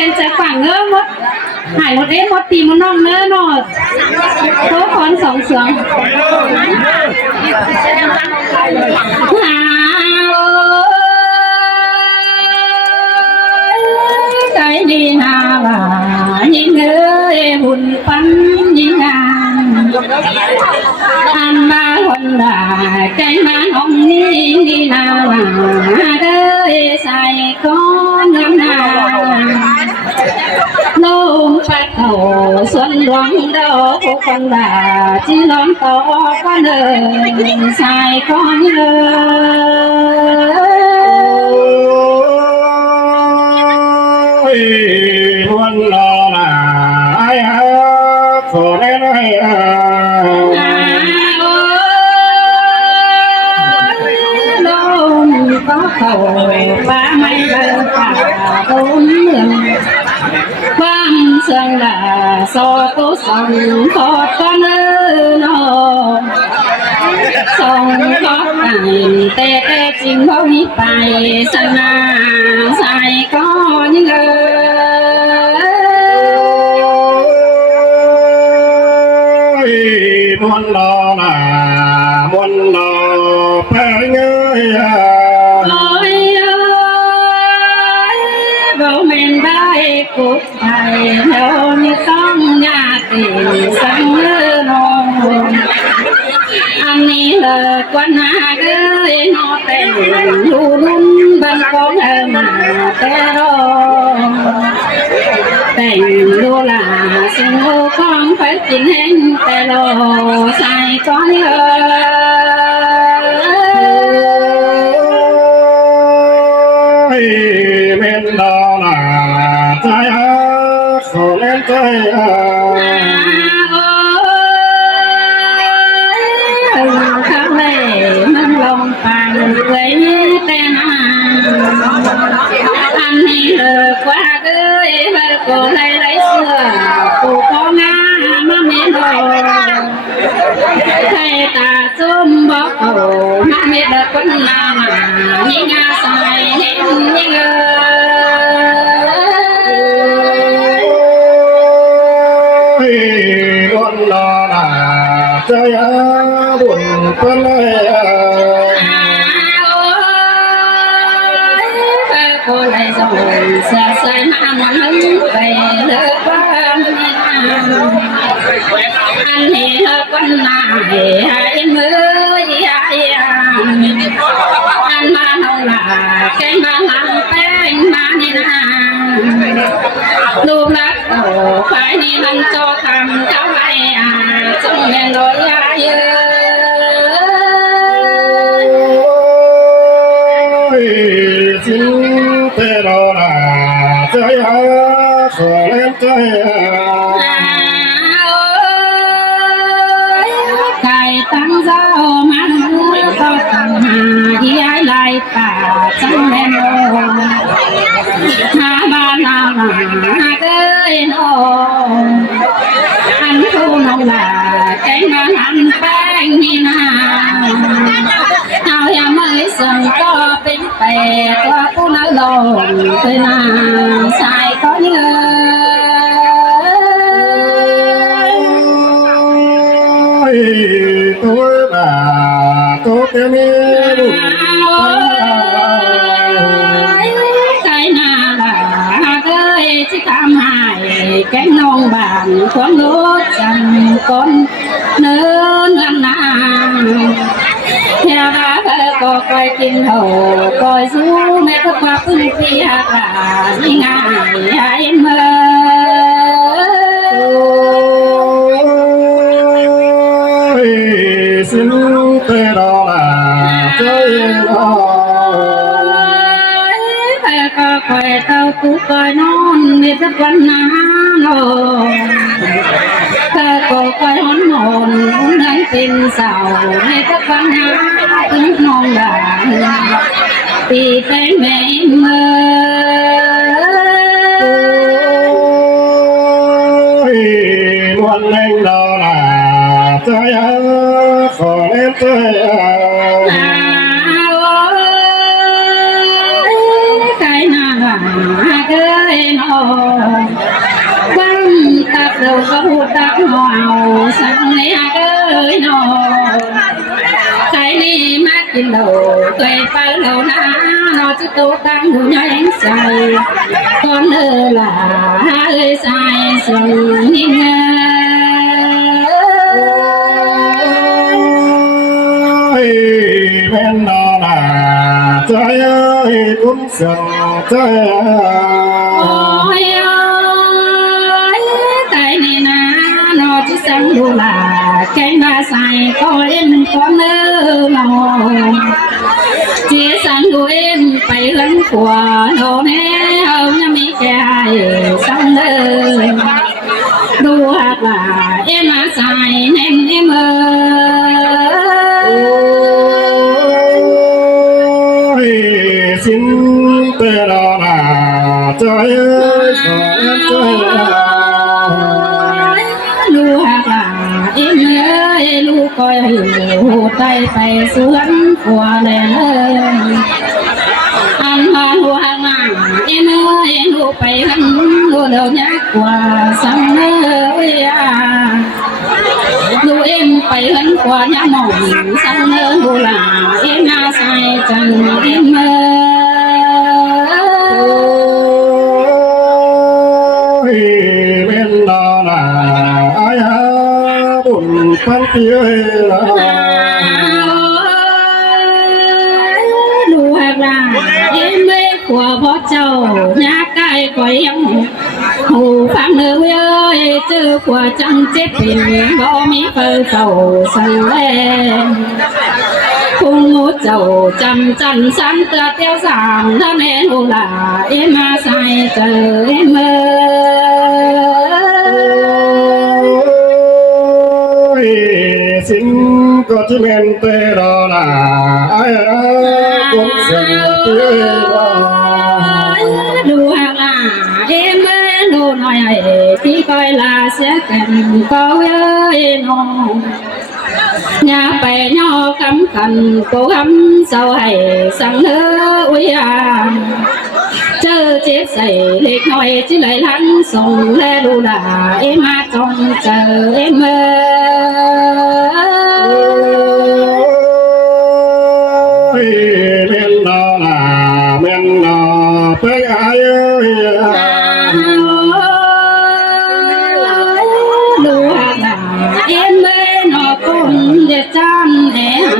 เป็นจะฝั่งเนื้อมดหายมดมดตีมดน้องเนื้อหนอดโต๊ะคอนสองเสืองหาใจดีนาว่ายิ่งเอ้ยหุ่นปั้นยิ่งงามอันมาคนด่าใจมาห้องนี้นาว่าเด้อใส่ก้อนเงินนาลมพัดเอาส่วนหลวงดอกคนด่าจีร้อนต่อก็เลยใส่ก้อนเงินวันรอละไอ้ฮะขอแน่ไอ้ฮะลมก็เข้าป่าไม่เลิกป่าต้นเมืองความเสื่องด่าโซตุส่งขอดก็เนื้อนอส่งขอดไก่แต่จริงเขาหนีไปสนาใส่ก้อนเงินวันรอละวันรอแพ้เงยโอ้ยเราไม่ได้กุศลเราไม่ต้องยากเองสังเงินอันนี้เลิกวันหน้าเอ้ยนอแต่งดูนุ่มบังของมาแต่รอแต่งดูลาสิ่งของไปกินแห้งแต่รอใส่ก้อนเงิเม็ดดอละใจฮะขอแน่ใจข้างเลยมันลงไปเลยแต่นาอันนี้เลิกว่าเอ้ยเลิกก็ให้ไรเสื้อปูก็งามาเมนให้ตาจุ่มบอกโอ้มาเมดคนงามายิ่งงาใส่เห็นยิ่งวันรอละใจฮะบุญเป็นเลยคนไรสมองเสียใจมามันไปเลิกความอันนี้เธอคนหน้าให้มืออันมาเท่าไหร่แกงมาหลังแป้งมานี่นาลูกรักโอ้ฝ่ายนี้มันโจทำเท่าไรจงแม่ลอยเยอะสิเตโรละใจฮะขอเล่นใจไก่ตั้งเจ้ามันก็ตั้งหาย้ายลายป่าจังแม่โนหาบ้านนาหาเกยโนอันคู่น้องลาแกงมาหันแป้งนี่นาเอาอย่าไม่สั่งก็เป็นแปดตัวผู้น้อยลงเคยนาใส่ก็เยอะตัวน่ะตัวแกมีบุญใครนาล่ะเคยที่ทำให้แกงน้องบ้านคนรู้จังคนเนินลำนาอย่าก็คอยกินเถาคอยสู้แม่ก็ความพึ่งพิยากาง่ายให้เมื่อสินเตโรละใจฮะก็คอยเต้ากูคอยนอนในสักวันน้ำลงก็คอยหอนหอนนั่งเป็นสาวในสักวันน้ำถึงนองด่างตีแป้งแม่เมื่อวันเล่งดอละใจฮะขอเล่นใจใครน่ารัก เอ้ยน้องฟังตักเราก็พูดตักหอเอาสั่งในเอ้ยน้องใครนี่มากินเหล้าเคยไปเหล้านะนอจะโตตั้งหูย้อยใส่ก่อนเออล่ะเอ้ยใส่ส่งหิ้งแม่นอน่ะใจคุ้มสั่งใจโอ้ยใจนี่นะนอจะสั่งดูล่ะแกงมาใส่ก็เอ็นก็เนื้อมองเจียสั่งดูเอ็นไปเล่นขวาโน่แน่เอายังมีแก่สั่งเลยดูหักว่าเอ็นมาใส่แน่นเอ็มสินเตลานาใจสอนใจลูกหักว่าเอ็มลูกคอยหูใจไปสวนขวาเลยอันมาหัวหน้าเอ็มลูกไปหันลูกเดินยากกว่าสั่งเลยลูกเอ็มไปหันกว่าย่ามองสั่งเลยลูกหลาเอ็มน่าใส่จังเอ็มเม่นดานาอายาบุญพันเตียลาลูกหักหลาเอ็มไม่ขวาเพราะเจ้าอยากใกล้ก็ยังหูฟังเนื้อเอ้ยเจอขวาจังเจ็บเป็นบ่มีเปิดเฝ้าสั่งแลคงงูเจ้าจำจันสันเตือเตี้ยวสามถ้าแม่ลูกหลาเอ็มมาใส่เจอเอ็มสินก็จะเป็นเตลานาอายาบุญสั่งเตียลาดูหักหลาเอ็มลูกน้อยที่คอยลาเสียกันก็เอ้ยน้องnhà bè nho cắm cành cố gắng sau hay sang hứa uy à chớ chết xảy liệt nói chỉ lại lắng sông lê đu là em à trong chờ em men đó là men đó phải ai ơi đu là em nó cũng để chan em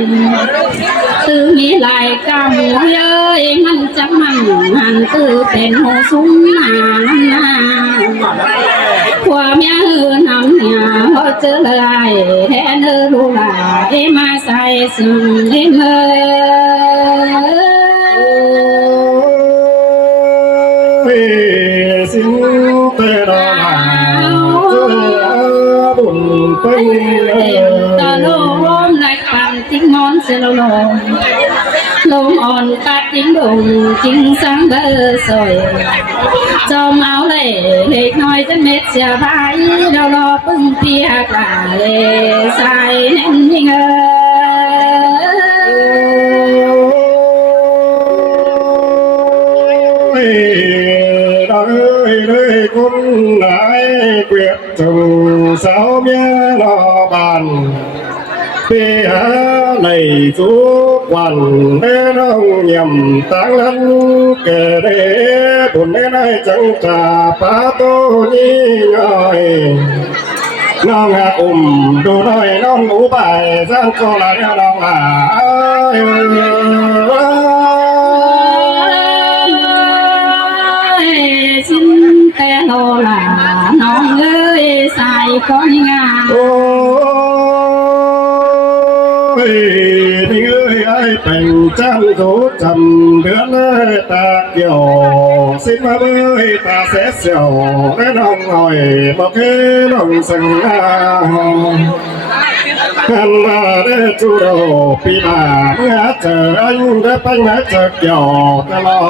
từ nghĩ lại cam ơi ngăn chấm hẳn từ bên hồ súng mà qua mía hư nằm nhà họ trở lại hẹn hư lu là em mà say sừng em xin tê đó là buồn ta lôm lại bàn tiếng món xe lâu lôm lôm on ta tiếng đùng chính sáng bơ rồi trong áo lệ lệ nói cho mệt xe vai đâu lo bưng tia cả lệ sai nên như đời con lại quyết chồng sao nhé lo bàn bê này chú quan đế đông nhầm tăng lắm kể đế buồn đế này chẳng trả phá tô nhi nhòi non hạ đồ nói non ngủ bài giang cho là đeo lòng xin te lô là non ơi xài có ngà tình ơi ai bành trăm số trầm đứa nơi ta kiểu xin mà ơi ta sẽ xẻo cái lòng hỏi một cái lòng sừng anh là để chú đầu pi bà ngã chờ anh để bánh ngã chờ kiểu ta lo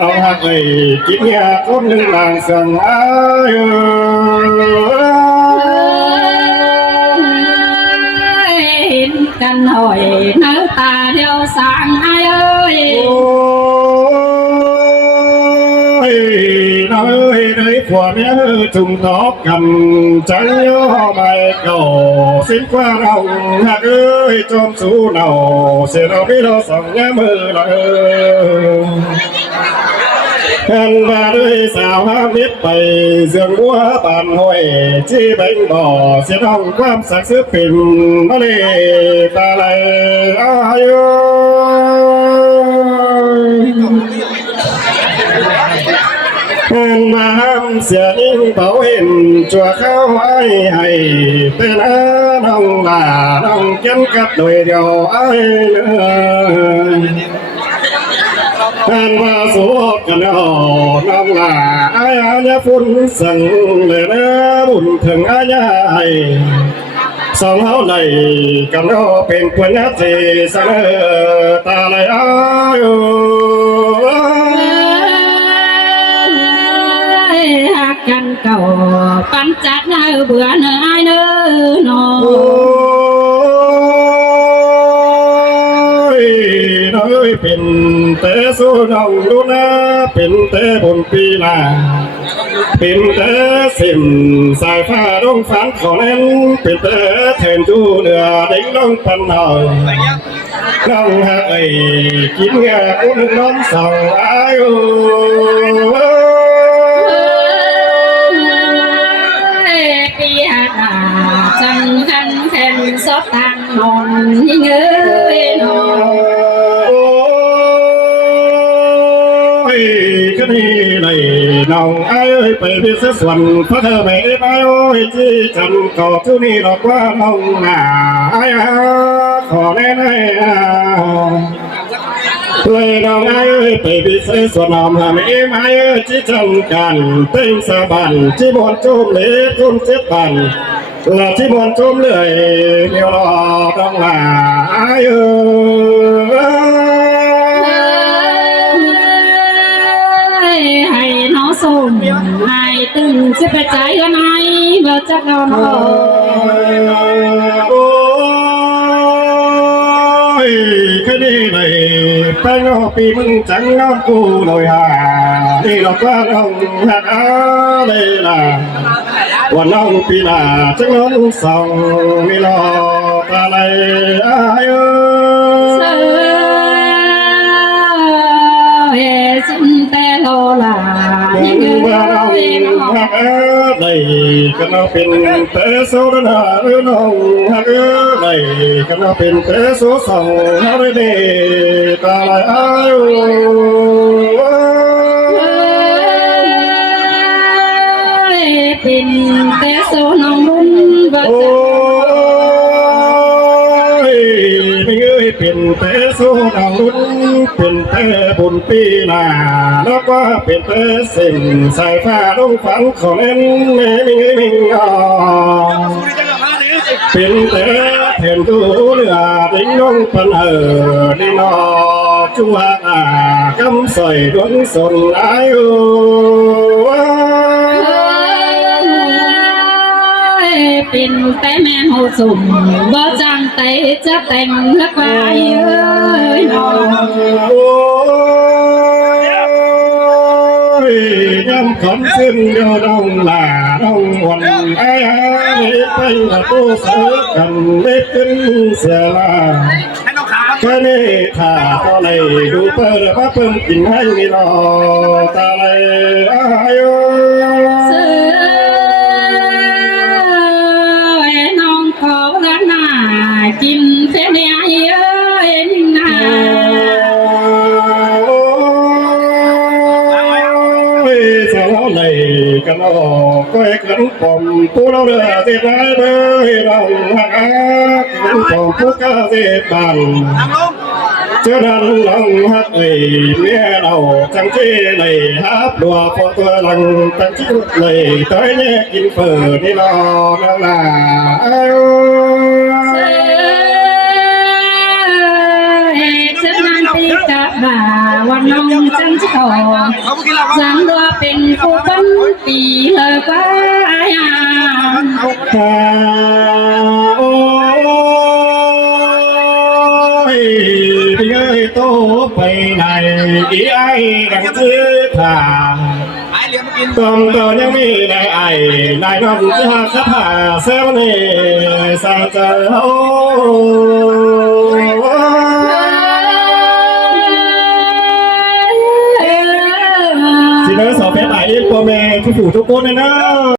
đông hạt lì kín nhà cốt lưng làng sừng ai cần hỏi nỡ ta theo sáng ai ơi nói đấy của mẹ trùng tóc cầm trắng nhó mày cầu xin qua lòng hạt ơi trong số nào sẽ đâu biết đâu sòng nhá mơ lại anh ba đôi sao hát biết bày giường múa bàn hội chi bánh bò sẽ đông quam sạc sức phim nó đi ta lại ai ơi anh ba ham sẽ những bảo hiểm chùa khao ai hay tên á đông là đông kiếm cắt đôi điều ai nữa anh ba sốกันน้องลาอายาฝุ่นสั่งเลยนะบุญถึงอายาสองเฮาไหลกันเนาะเป็นควรนัดสิเสนอตาไหลอายหักกันเก่าปันจัดเนื้อเบื่อเนื้อเนื้อนอเป็นแต่สู้น้องดูนะเป็นแต่บนปีลาเป็นแต่สิ่งสายฟ้าดงฝันขอเล่นเป็นแต่แทนจูเหนือเด้งน้องปันหน่อยน้องหายกินเงาอุ้นน้องส่องอายุปีหาจังหันแทนซบทางนอนยิ่งเอ้ยนอนก็นี่เลยน้องไอ้ไปพิเศษส่วนพระเธอไม่ไปโอ้ยจีจันก็ทุนี่ดอกว่าน้องหน้าไอ้ขอแน่ๆเลยน้องไอ้ไปพิเศษส่วนน้องหาไม่ไม่จีจันกันเต็งสะบันจีบนจุ่มเล็กจุ่มเจ็บบันและจีบนจุ่มเลยเดียวรอน้องหน้าไอ้ให้น้องส่งให้ตึงจะไปใจกันไหนเมื่อจะนอนโอ้ยแค่นี้เลยไปงอปีมึงจังงอกูหน่อยฮะนี่เราก็ต้องหักอะไรล่ะวันน้องปีหน้าจังน้องส่องนี่รออะไรอ้ายเอ้ยฉันแต่โลลายิ่งเอ้ยน้องđâyกันเอาเป็นแต่โซดาหรือน้องฮักđâyกันเอาเป็นแต่โซสองเฮาได้เดตาลายอายุเป็นแต่โซน้องรุ่นบ่โอ้ยไม่เอ้ยเป็นแต่โซน้องรุ่นเป็นแต่บุญปีหน้าแล้วก็เป็นแต่สิ่งสายฟ้าลงฝันของเล่นแม่ไม่เอ้ยไม่งอเป็นแต่แผ่นดูเรือดิ้งน้องปันนี่นอจัวกำใส่ดวงสนอายุเป็นแต่แม่หูสุ่มบ่จังแต่จะแต่งเลือกไปเอ้ยน้องย้ำขอนซึ่งเดียวน้องลาน้องวันไอ้ไปละตู้เสือกันเล็กขึ้นเสียละแค่นี้ถ้าก็เลยดูเปิดมาเพิ่มกินให้รอตาเลยอายุน้องขอละหน้ากินเสียเนี่ยเอ้ยนากันเอาก็ให้กันผมผู้เราเดือดที่ร้ายเลยเราหักกันผมผู้กล้าที่บันเจ้าดันหลังหักเอ้ยเมียเราจังที่เลยฮับดัวพอตัวหลังจังที่เลยต้อยเนี่ยกินเปิดนี่รอนั่งลาฉันนั้นตีกับบ่าวันน้องจังจะต่อจังดัวเป็นผู้ปันปีเลยป้ายโอ้ยพี่เอ้ยโตไปไหนอีไอ้ดังซื้อผ่า ตอนตอนยังมีนายไอ้นายน้องที่หาสะพาเซลนี่สาเจ้าสิเนอสอบแพ้ไอ้พ่อแม่ทุกผู้ทุกคนเลยนะ